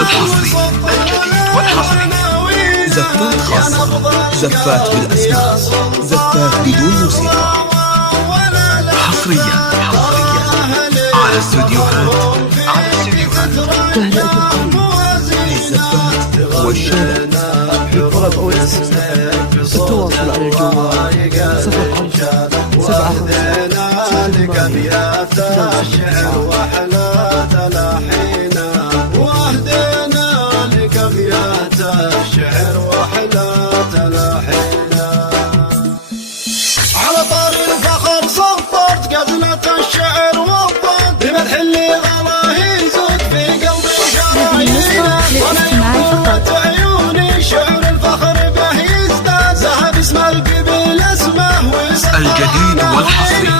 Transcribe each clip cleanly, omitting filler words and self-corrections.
والحصري. زفات خاصة، زفات بالأسماء، زفات بدون موسيقى، حصريا على استوديوهات تهنئة للزفات والشلل. بالطلب أو الاستفسار التواصل على الجوال 05 الجديد والحصري.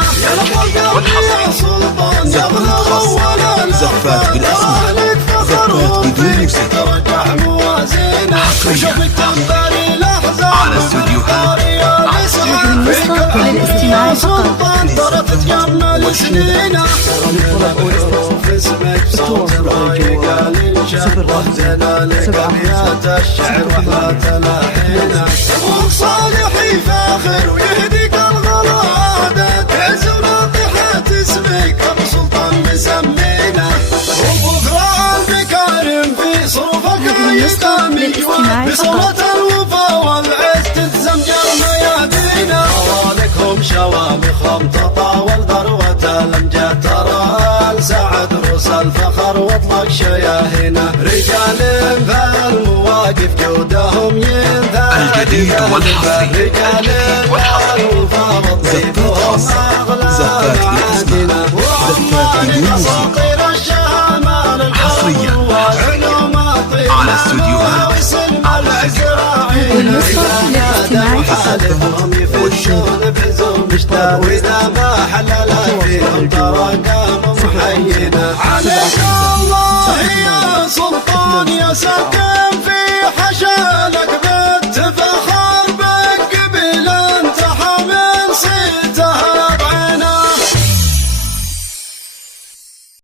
زفات خاصة، زفات بالأسماء، زفات بدون موسيقى، حصريا على استوديوهات النسخة للاستماع فقط. للزفات والشلل. بالطلب أو الاستفسار التواصل على الجوال 05 صالحي فاخر ويهديك الغلادة تعز وناطحات اسمك ابو سلطان مسمينا وبكرة بكارم في صروفك يستمي بصوت الوفا والعز تتزمجر ميادينا لكم شوامخهم تطاول ذروة الامجاد ترى لسعد روس الفخر واطلق شياهنا رجال فالمواقف جودهم ينثى الجديد والحصري. زفات خاصة، زفات بالأسماء، زفات بدون موسيقى، حصريا على استوديوهات النسخة للاستماع فقط. والشلل. وإذا ما حلل فيهم تراكم محينا عليك الله يا سلطان يا سلطان